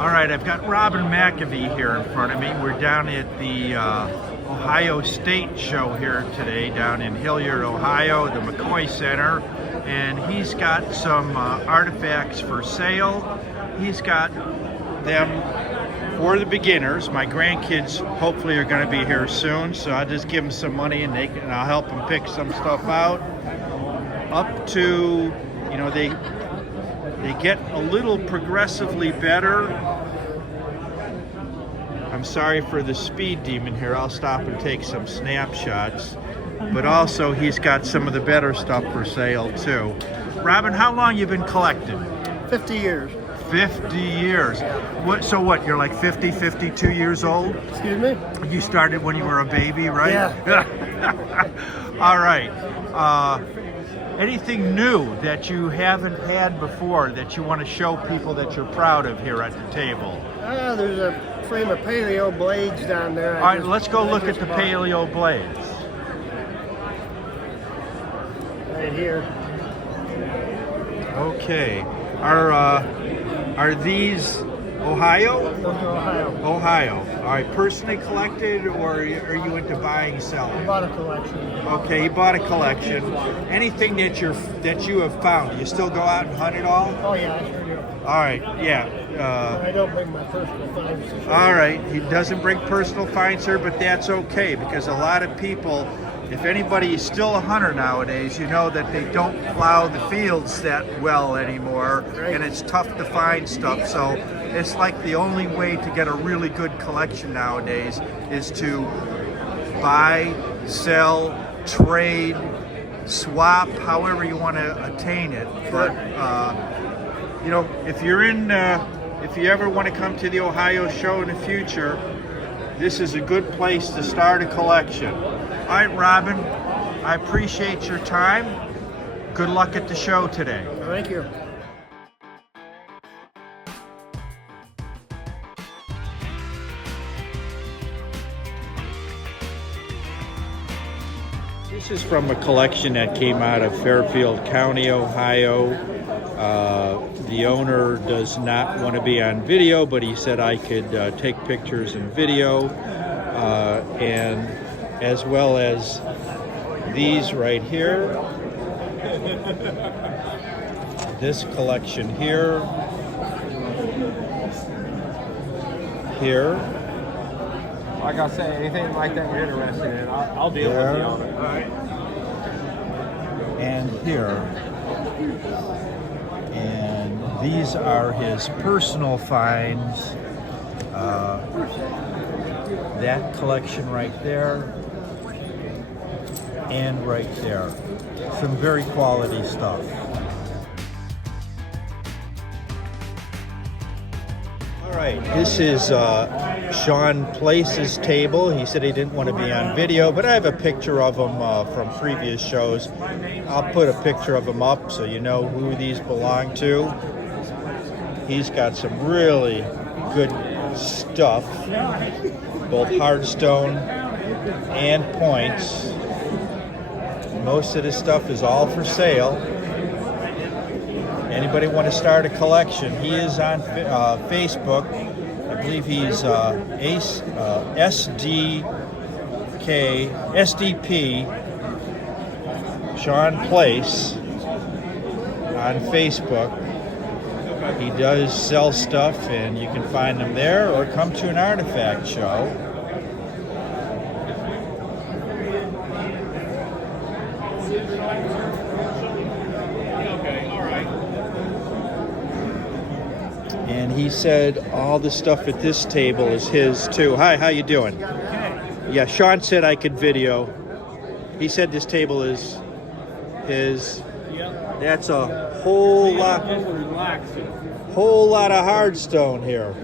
All right, I've got Robin McAvee here in front of me. We're down at the Ohio State show here today, down in Hilliard, Ohio, the McCoy Center. And he's got some artifacts for sale. He's got them for the beginners. My grandkids hopefully are going to be here soon, so I'll just give them some money and I'll help them pick some stuff out. Up to, you know, they get a little progressively better. I'm sorry for the speed demon here. I'll stop and take some snapshots. But also he's got some of the better stuff for sale too. Robin, how long you been collecting? 50 years. 50 years. So what, you're like 50, 52 years old? Excuse me? You started when you were a baby, right? Yeah. All right. Anything new that you haven't had before that you want to show people that you're proud of here at the table? There's a frame of paleo blades down there. All right, let's go look at the paleo blades. Right here. Okay. Are these Ohio? Those are Ohio. Ohio. All right, personally collected, or are you into buying, selling? I bought a collection. Okay, you bought a collection. Anything that you have found, do you still go out and hunt it all? Oh yeah, I sure do. All right, yeah. I don't bring my personal finds. All right, he doesn't bring personal finds here, but that's okay, because a lot of people, if anybody is still a hunter nowadays, you know that they don't plow the fields that well anymore, and it's tough to find stuff. So it's like the only way to get a really good collection nowadays is to buy, sell, trade, swap, however you want to attain it. But you know, if you ever want to come to the Ohio show in the future, this is a good place to start a collection. All right, Robin, I appreciate your time. Good luck at the show today. Thank you. This is from a collection that came out of Fairfield County, Ohio. The owner does not want to be on video, but he said I could take pictures and video, and as well as these right here. This collection here. Like I say, anything like that you're interested in, I'll deal with you on it. All right. And here. And these are his personal finds. That collection right there. And right there. Some very quality stuff. All right, this is Sean Place's table. He said he didn't want to be on video, but I have a picture of him from previous shows. I'll put a picture of him up so you know who these belong to. He's got some really good stuff, both hardstone and points. Most of this stuff is all for sale. Anybody want to start a collection? He is on Facebook. I believe he's SDP Sean Place on Facebook. He does sell stuff, and you can find him there or come to an artifact show. And he said all the stuff at this table is his too. Hi, how you doing? Okay. Yeah, Sean said I could video. He said this table is his. Yep. That's a whole lot of hardstone here.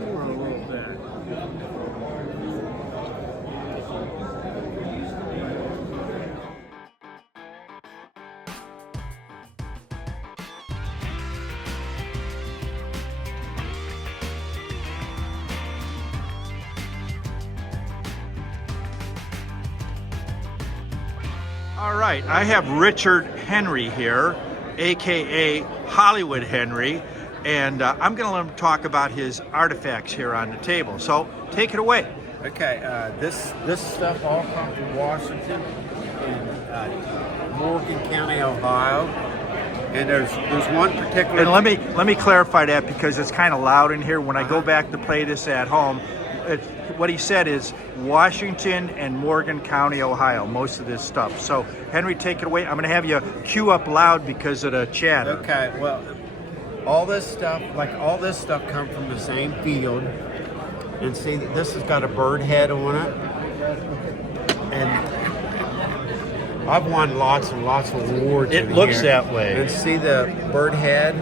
All right, I have Richard Henry here, aka Hollywood Henry, and I'm going to let him talk about his artifacts here on the table. So take it away. Okay, this stuff all comes from Washington in Morgan County, Ohio, and there's one particular. And let me clarify that because it's kind of loud in here. When I go back to play this at home, what he said is Washington and Morgan County, Ohio, most of this stuff. So Henry, take it away. I'm going to have you cue up loud because of the chatter. Okay, well, all this stuff comes from the same field. And see, this has got a bird head on it. And I've won lots and lots of awards. It looks that way. And see the bird head?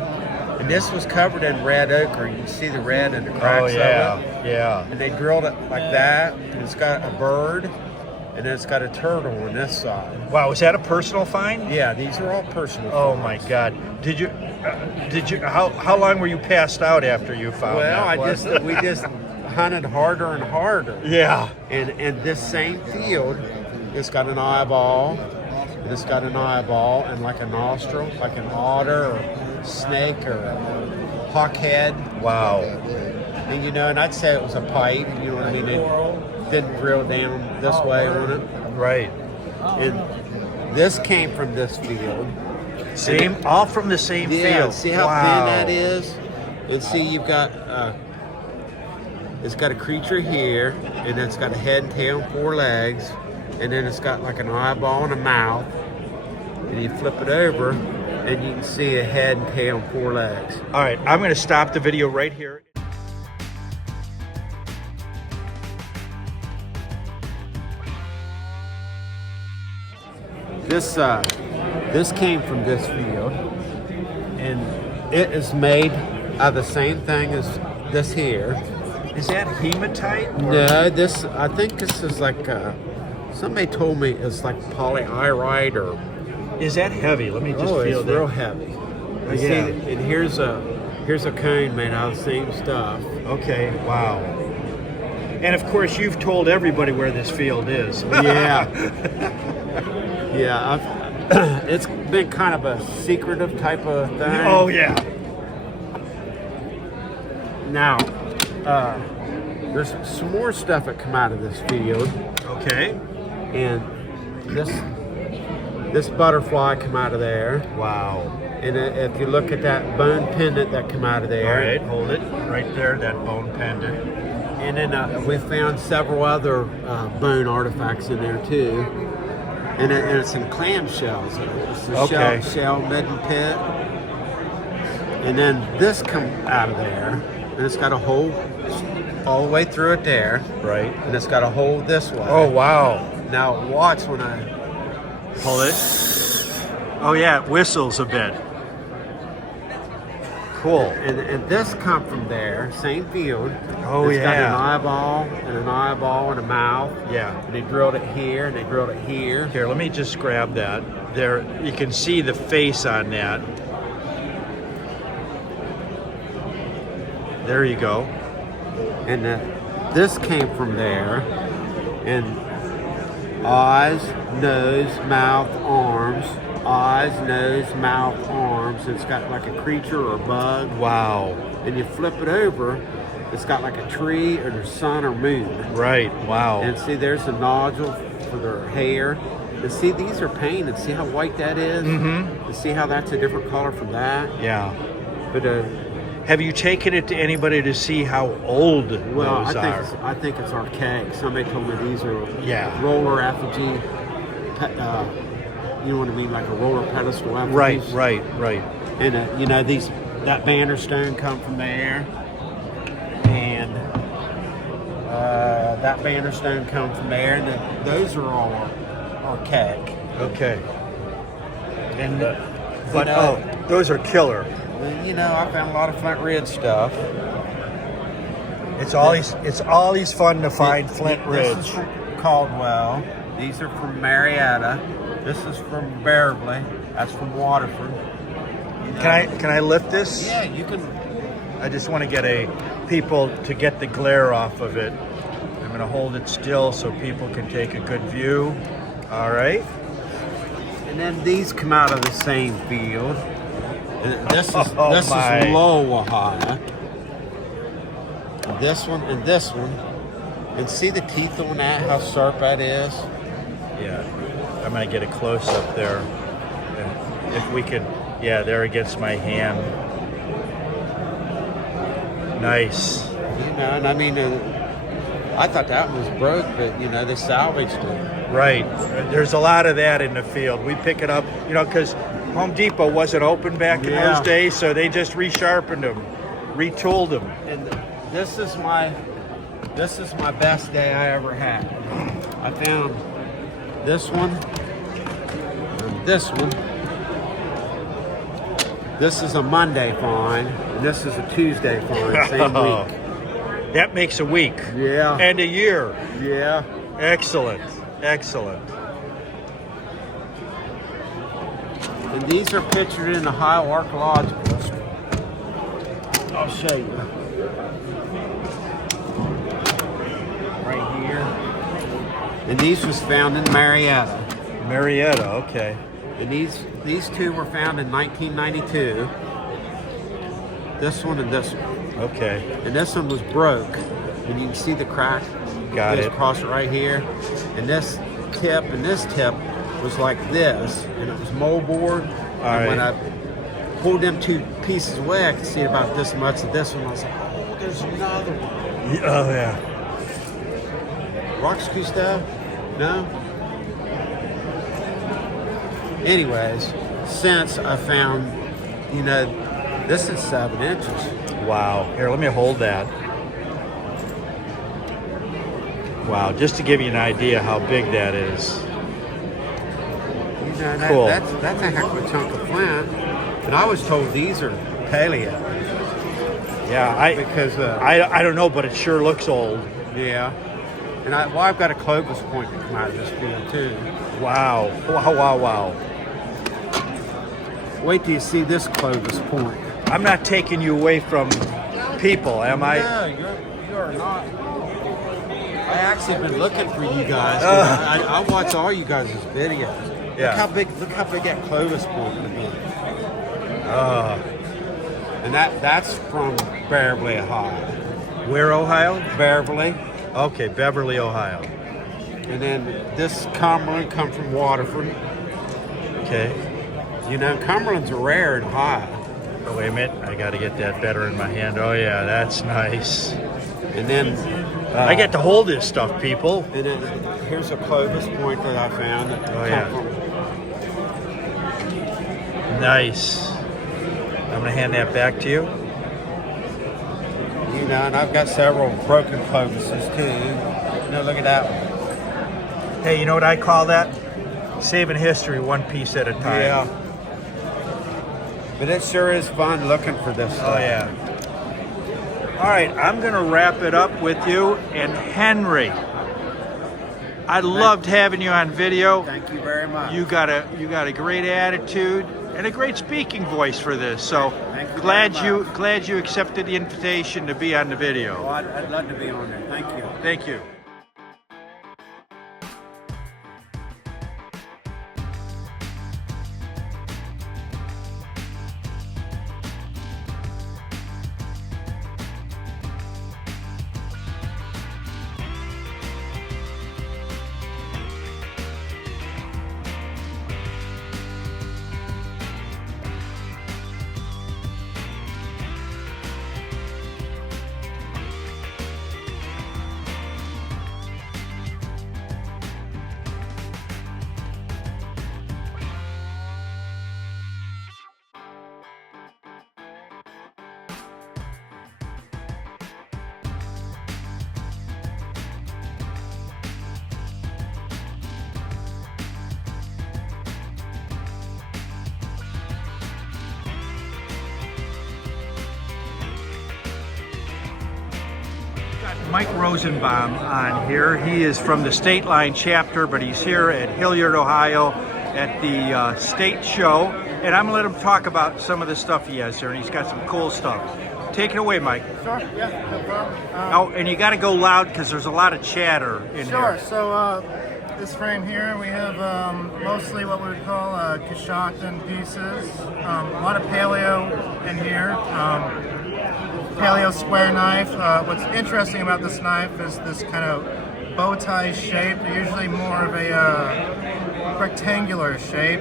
And this was covered in red ochre. You can see the red in the cracks of it. Yeah. And they drilled it like that. And it's got a bird. And then it's got a turtle on this side. Wow, is that a personal find? Yeah, these are all personal Oh finds. my God! Did you? How long were you passed out after you found that? Well, we just hunted harder and harder. Yeah. And this same field, it's got an eyeball, and it's got an eyeball and like a nostril, like an otter or snake or a hawk head. Wow. And and I'd say it was a pipe, you know what I mean? It didn't drill down this way on it. Right. And this came from this field. Same, all from the same Yeah, field. see how Wow. thin that is? And see, you've got, it's got a creature here, and it's got a head and tail and 4 legs, and then it's got like an eyeball and a mouth, and you flip it over, and you can see a head and tail and 4 legs. All right, I'm going to stop the video right here. This came from this field, and it is made of the same thing as this here. Is that hematite? or- No, I think this is like, somebody told me it's like polyiride or, Is that heavy? Let me just feel it's that. real heavy. You see, Yeah. and here's a cone made out of the same stuff. Okay. Wow. And of course, you've told everybody where this field is. Yeah. Yeah, it's been kind of a secretive type of thing. Oh yeah. Now, there's some more stuff that come out of this field, Okay. and this butterfly come out of there. Wow. And if you look at that bone pendant that come out of there. All right, hold it right there. That bone pendant. And then we found several other bone artifacts in there too. And it's in clam shells. It's the Okay. shell midden pit. And then this come out of there, and it's got a hole all the way through it there, Right. and it's got a hole this way. Oh wow. Now watch when I Hold it. Oh yeah, it whistles a bit. Cool. and this come from there, same field. Oh, It's got yeah. an eyeball and a mouth. Yeah. And they drilled it here and they drilled it here. Here, let me just grab that. There, you can see the face on that. There you go. And this came from there. And eyes, nose, mouth, arms. Eyes, nose, mouth, arms. It's got like a creature or a bug. Wow. And you flip it over, it's got like a tree or the sun or moon. Right. Wow. And see, there's a nodule for their hair. And see, these are painted. See how white that is? Mm-hmm. And see how that's a different color from that? Yeah. But Have you taken it to anybody to see how old well, those are? I think it's archaic. Somebody told me these are Yeah. roller effigy. You know what I mean, like a roller pedestal effigies. Right. And that banner stone come from there, and that banner stone come from there, and those are all archaic. Okay. And But those are killer. I found a lot of Flint Ridge stuff. It's always fun to find Flint Ridge. This is from Caldwell. These are from Marietta. This is from Beverly. That's from Waterford. Can I lift this? Yeah, you can. I just want to get people to get the glare off of it. I'm going to hold it still so people can take a good view. All right. And then these come out of the same field. And this is my. low Ohio. This one and this one. And see the teeth on that, how sharp that is? Yeah, I'm gonna get a close up there. And if we could, yeah, there against my hand. Nice. You know, and I mean, I thought that one was broke, but you know, they salvaged it. Right. There's a lot of that in the field. We pick it up, you know, because Home Depot wasn't open back in Yeah. those days, so they just resharpened them, retooled them. And this is my best day I ever had. I found this one and this one. This is a Monday find, and this is a Tuesday find, same week. That makes a week. Yeah. And a year. Yeah. Excellent. Excellent. And these are pictured in the Ohio Archaeological. I'll show you. Right here. And these was found in Marietta. Marietta, okay. And these two were found in 1992. This one and this one. Okay. And this one was broke. And you can see the crack. Got Just it. across it right here. And this tip and this tip was like this. And it was moldboard. And when right. I pulled them two pieces away, I could see about this much of this one. I was like, oh, there's another one. Oh, yeah. Roxy stuff? No? Anyways, since I found, you know, this is 7 inches. Wow. Here, let me hold that. Wow, just to give you an idea how big that is. You know, Cool. that's a heck of a chunk of flint. And I was told these are paleo. Yeah, Because, I don't know, but it sure looks old. yeah. And I've got a Clovis point to come out of this field too. Wow. Wow, wow, wow. Wait till you see this Clovis point. I'm not taking you away from people, am I? No, you're not. I actually been looking for you guys. I watch all you guys' videos. Yeah. Look how big that Clovis point would be. And that's from Beverly, Ohio. Where, Ohio? Beverly. Okay, Beverly, Ohio. And then this Cumberland come from Waterford. Okay. You know, Cumberlands are rare in Ohio. Oh, wait a minute. I got to get that better in my hand. Oh, yeah, that's nice. And then I get to hold this stuff, people. And then here's a Clovis point that I found. That Oh, yeah. from, Nice. I'm going to hand that back to you. you know, and I've got several broken Clovises too. You know, look at that one. Hey, you know what I call that? Saving history one piece at a time. Yeah. But it sure is fun looking for this stuff. Oh, yeah. All right, I'm going to wrap it up with you. And Henry, I loved having you on video. Thank you very much. You got a great attitude and a great speaking voice for this. So Thank you glad very you much. accepted the invitation to be on the video. Oh, I'd love to be on there. Thank you. Thank you. Mike Rosenbaum on here. He is from the State Line chapter, but he's here at Hilliard, Ohio at the state show. And I'm going to let him talk about some of the stuff he has there, and he's got some cool stuff. Take it away, Mike. Sure, yeah, no problem. Oh, and you got to go loud because there's a lot of chatter in Sure. here. So This frame here, we have mostly what we would call Coshocton pieces. A lot of paleo in here. Paleo square knife. What's interesting about this knife is this kind of bow tie shape. Usually more of a rectangular shape.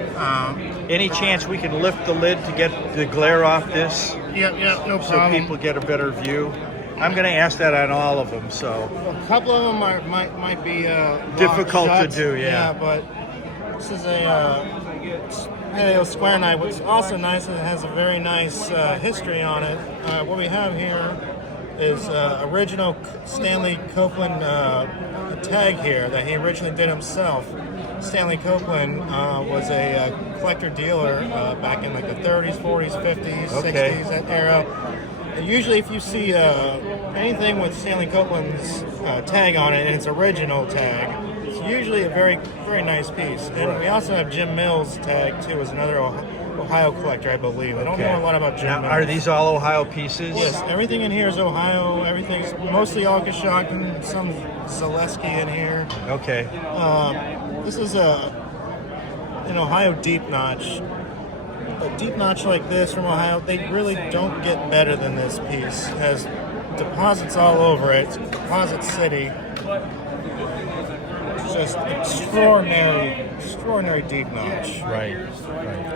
Any chance we can lift the lid to get the glare off this? Yep, no So problem. people get a better view. I'm going to ask that on all of them. So A couple of them might be difficult locked to shut. do, yeah. But this is a paleo square knife. What's also nice is it has a very nice history on it. What we have here is original Stanley Copeland tag here that he originally did himself. Stanley Copeland was a collector dealer back in like the 30s, 40s, 50s, Okay. 60s, that era. And usually if you see anything with Stanley Copeland's tag on it and it's original tag, it's usually a very, very nice piece. And we also have Jim Mills' tag too, as another Ohio collector, I believe. I don't know a lot about Jim Now, Mills. are these all Ohio pieces? Yes, everything in here is Ohio. Everything's mostly all Coshocton, some Zaleski in here. Okay. This is an Ohio deep notch. A deep notch like this from Ohio, they really don't get better than this piece. It has deposits all over it. It's a deposit city. It's just extraordinary deep notch. Right.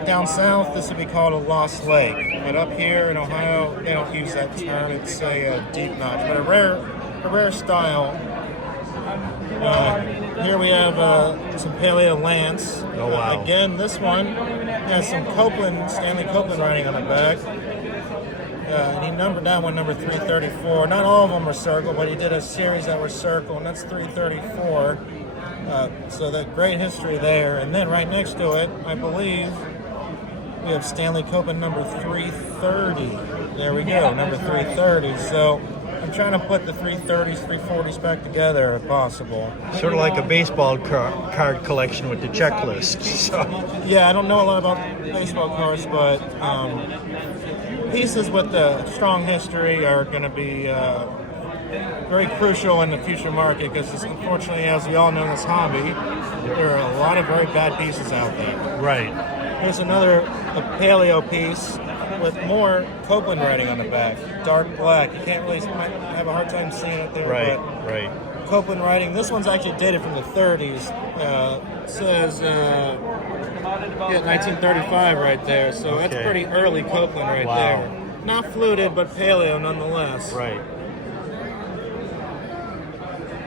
Down south, this would be called a lost lake. But up here in Ohio, they don't use that term. It's a deep notch, but a rare style. Here we have some Paleo Lance. Oh, wow. Again, this one has some Stanley Copeland writing on the back. And he numbered that one number 334. Not all of them were circle, but he did a series that were circle, and that's 334. So that great history there. And then right next to it, I believe, we have Stanley Copeland number 330. There we go, number 330. So I'm trying to put the 330s, 340s back together if possible. Sort of like a baseball card collection with the checklist. So. Yeah, I don't know a lot about baseball cards, but pieces with the strong history are going to be very crucial in the future market because, unfortunately, as we all know in this hobby, there are a lot of very bad pieces out there. Right. Here's another paleo piece with more Copeland writing on the back, dark black. You can't really have a hard time seeing it there. Right. But Right. Copeland writing. This one's actually dated from the 30s. It says 1935 right there. So that's Okay. pretty early Copeland right Wow. there. Not fluted, but paleo nonetheless. Right.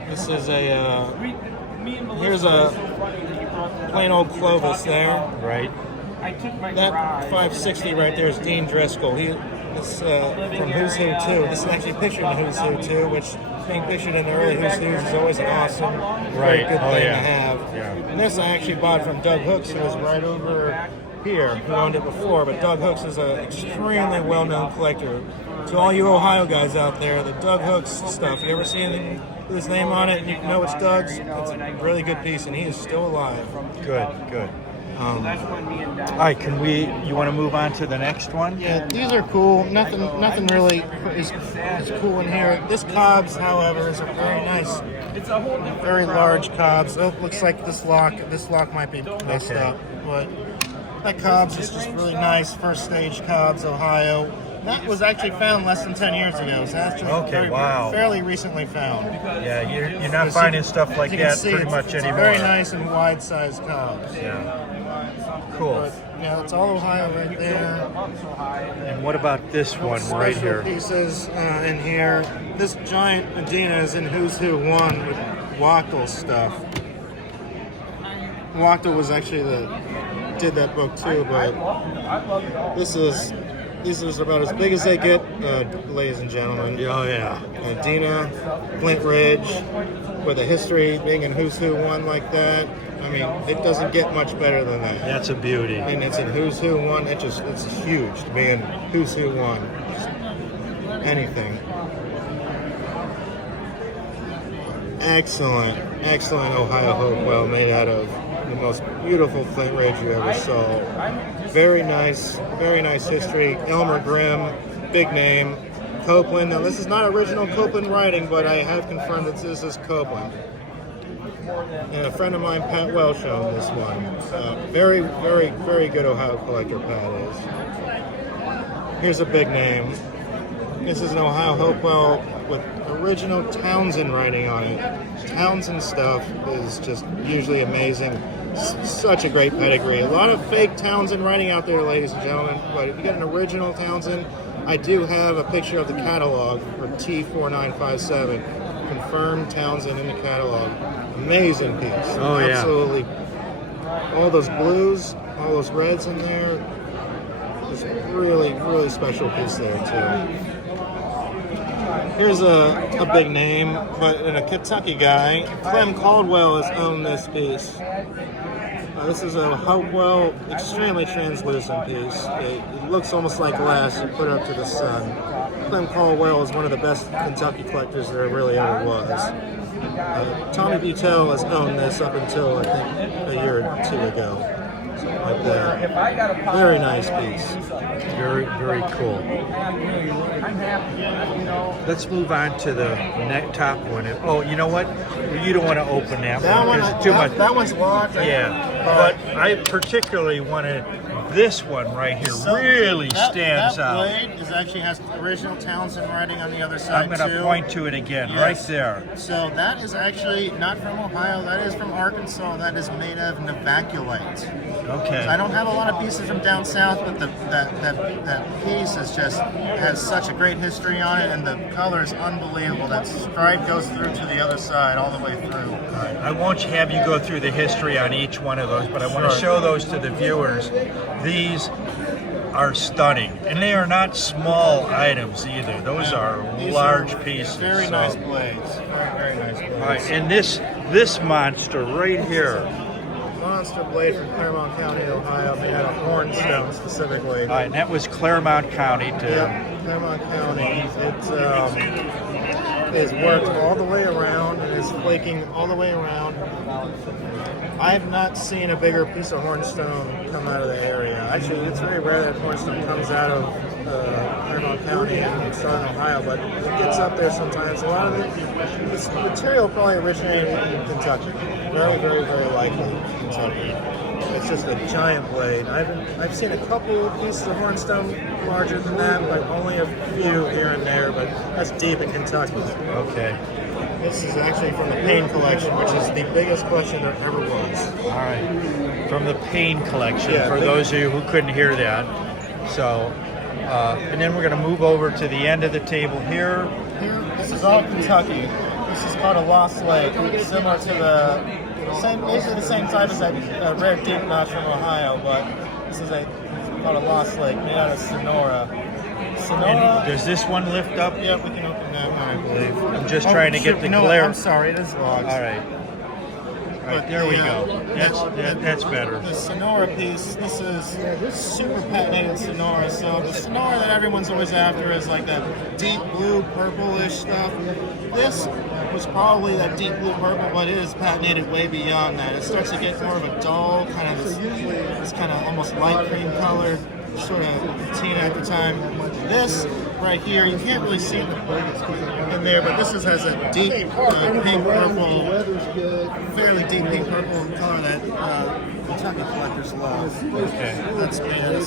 This is here's a plain old Clovis there. Right. That 560 right there is Dean Driscoll. This from Who's Who 2. This is actually pictured in Who's Who 2, which being pictured in the early Who's Who's is always an awesome, very Right. good Oh, thing yeah. to have. Yeah. And this I actually bought from Doug Hooks, who was right over here, who owned it before. But Doug Hooks is an extremely well-known collector. To all you Ohio guys out there, the Doug Hooks stuff, you ever see anything with his name on it and you know it's Doug's? It's a really good piece, and he is still alive. Good. All right, you want to move on to the next one? Yeah, these are cool. Nothing really is cool in here. This Cobb's, however, is a very nice, very large Cobb's. Oh, looks like this lock might be messed Okay. up, but that Cobb's is just really nice. First stage Cobb's, Ohio. That was actually found less than 10 years ago, so that's just Okay, wow. fairly recently found. Yeah, you're not finding stuff like As you can that see, pretty it's much a anymore. very nice and wide-sized Cobb's. Yeah. Cool. But yeah, it's all Ohio right there. And what about this one right Special here? pieces in here. This giant Medina is in Who's Who 1 with Wachtel's stuff. Wachtel was actually did that book too, but this is about as big as they get, ladies and gentlemen. Oh yeah. Dina, Flint Ridge, with a history being in Who's Who 1 like that. I mean, it doesn't get much better than that. That's a beauty. And it's in Who's Who 1. It's huge to be in Who's Who 1. Anything. Excellent Ohio Hopewell made out of the most beautiful Flint Ridge you ever saw. Very nice history. Elmer Grimm, big name. Copeland. Now this is not original Copeland writing, but I have confirmed that this is Copeland. And a friend of mine, Pat Welsh, owned this one. Very, very, very good Ohio collector, Pat is. Here's a big name. This is an Ohio Hopewell with original Townsend writing on it. Townsend stuff is just usually amazing. Such a great pedigree. A lot of fake Townsend writing out there, ladies and gentlemen, but if you get an original Townsend, I do have a picture of the catalog for T4957. Confirmed Townsend in the catalog. Amazing piece. Oh, yeah. Absolutely. All those blues, all those reds in there. Just really, really special piece there, too. Here's a big name, but in a Kentucky guy. Clem Caldwell has owned this piece. This is a Hopewell extremely translucent piece. It looks almost like glass you put up to the sun. Clem Caldwell is one of the best Kentucky collectors there really ever was. Tommy Butel has owned this up until I think a year or two ago. Something like that. Very nice piece. Very, very cool. Let's move on to the top one. Oh, you know what? You don't want to open that one because it's too much. That one's locked. Yeah, but I particularly wanted this one right here. Really stands that out. Blade actually has original Townsend writing on the other side. I'm going to point to it again, Yes. right there. So that is actually not from Ohio. That is from Arkansas. That is made of Novaculite. Okay. I don't have a lot of pieces from down south, but that piece has such a great history on it, and the color is unbelievable. That stripe goes through to the other side, all the way through. All right. I won't have you go through the history on each one of those, but I want to show those to the viewers. These are stunning, and they are not small items either. Those are large pieces. Very nice blades. Very, very nice blades. All right, and this monster right here. Monster blade from Claremont County, Ohio, made out of hornstone specifically. All right, and that was Claremont County too. Yep, Claremont County. It is worked all the way around. It is flaking all the way around. I have not seen a bigger piece of hornstone come out of the area. Actually, it's very rare that hornstone comes out of Claremont County in southern Ohio, but it gets up there sometimes. A lot of this material probably originated in Kentucky. Very, very, very likely Kentucky. It's just a giant blade. I've seen a couple pieces of hornstone larger than that, but only a few here and there, but that's deep in Kentucky. Okay. This is actually from the Payne collection, which is the biggest collection there ever was. All right. From the Payne collection, Yeah, for those of you who couldn't hear that. So, and then we're going to move over to the end of the table here. This is all Kentucky. This is called a Lost Lake, similar to basically the same type as that rare deep notch from Ohio, but this is called a Lost Lake, made out of Sonora. And does this one lift up? Yeah, we can open that one, I believe. I'm just trying to get the no, glare. I'm sorry, it is locked. All right. All right, there we go. That's better. The Sonora piece, this is super patinated Sonora. So the Sonora that everyone's always after is like that deep blue, purplish stuff. This was probably that deep blue purple, but it is patinated way beyond that. It starts to get more of a dull, kind of this kind of almost light cream color, sort of teen at the time. This right here, you can't really see it in there, but this has a deep pink purple, fairly deep pink purple color that Kentucky collectors love. Okay. That's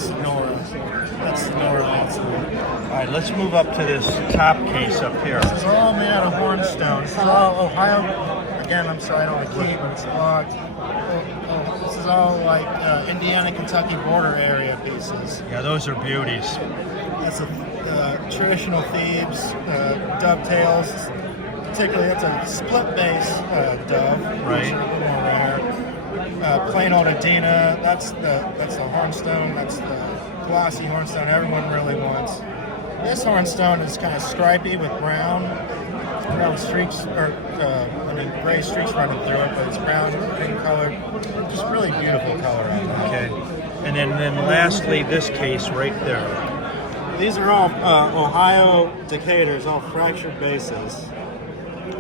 Sonora. That's Sonora also. All right, let's move up to this top case up here. This is all made out of hornstone. This is all Ohio. Again, I'm sorry, I don't have a key, but it's locked. This is all like Indiana, Kentucky border area pieces. Yeah, those are beauties. It's a traditional Thebes, dovetails. Particularly, it's a split base dove, Right. which are a little more rare. Plain old Adena, that's the hornstone. That's the glossy hornstone everyone really wants. This hornstone is kind of stripy with brown streaks, or gray streaks running through it, but it's brown, pink colored. Just really beautiful color. Okay. And then lastly, this case right there. These are all Ohio Decators, all fractured bases.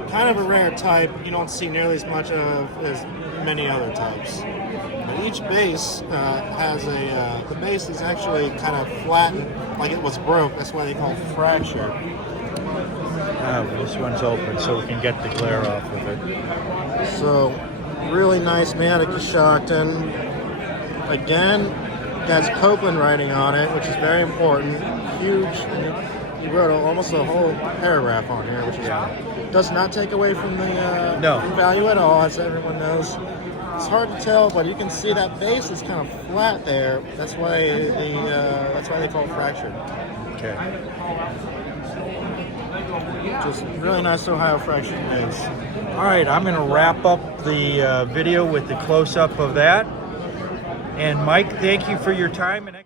Kind of a rare type. You don't see nearly as much of as many other types. But each base has the base is actually kind of flattened, like it was broke. That's why they call it fractured. This one's open, so we can get the glare off of it. So, really nice Manic Shotton. Again, that's Copeland writing on it, which is very important. Huge. He wrote almost a whole paragraph on here, which is, does not take away from the value at all, as everyone knows. It's hard to tell, but you can see that base is kind of flat there. That's why they call it fractured. Okay. Just really nice Ohio fractured base. All right, I'm going to wrap up the video with the close-up of that. And Mike, thank you for your time and